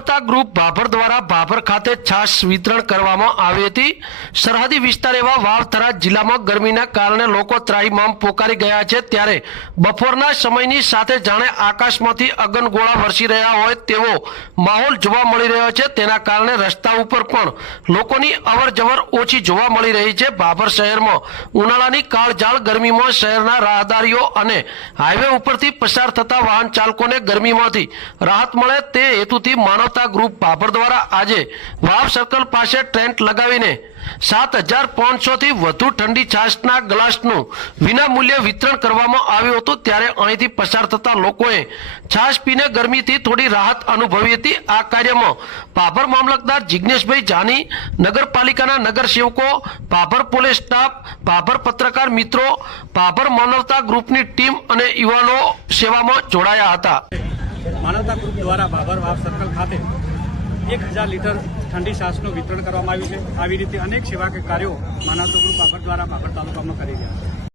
માનવતા ગ્રુપ ભાભર દ્વારા ભાભર ખાતે છાશ વિતરણ કરવામાં આવી હતી। સરહદી વિસ્તાર એવા વાવ-થરાદ જિલ્લામાં ગરમીના કારણે લોકો ત્રાહિમામ પોકારી ગયા છે, ત્યારે બપોરના સમયની સાથે જાણે આકાશમાંથી અગનગોળા વરસી રહ્યા હોય તેવો માહોલ જોવા મળી રહ્યો છે। તેના કારણે રસ્તા ઉપર પણ લોકોની અવરજવર ઓછી જોવા મળી રહી છે। ભાભર શહેરમાં ઉનાળાની કાળઝાળ ગરમીમાં શહેરના રાહદારીઓ અને હાઈવે ઉપરથી પસાર થતા વાહન ચાલકોને ગરમીમાંથી રાહત મળે તે હેતુથી માનવતા ગ્રુપ ભાભર દ્વારા આજે વાવ સર્કલ પાસે ટેન્ટ લગાવીને 7500 થી વધુ ઠંડી છાશના ગ્લાસનું વિના મૂલ્યે વિતરણ કરવામાં આવ્યું હતું। ત્યારે અહીંથી પસાર થતા લોકોએ છાશ પીને ગરમીથી થોડી રાહત અનુભવી હતી। આ કાર્યમાં ભાભર મામલતદાર જિગ્નેશભાઈ જાની, નગરપાલિકાના નગરસેવકો, ભાભર પોલીસ સ્ટાફ, ભાભર પત્રકાર મિત્રો, ભાભર માનવતા ગ્રુપની ટીમ અને યુવાનો સેવામાં જોડાયા હતા। માનવતા ગ્રુપ દ્વારા ભાભર વાવ સર્કલ ખાતે 1000 લીટર ઠંડી છાશનું વિતરણ કરવામાં આવ્યું છે। આવી રીતે અનેક સેવાકીય કાર્યો માનવતા ગ્રુપ ભાભર દ્વારા ભાભર તાલુકામાં કરી રહ્યા છે।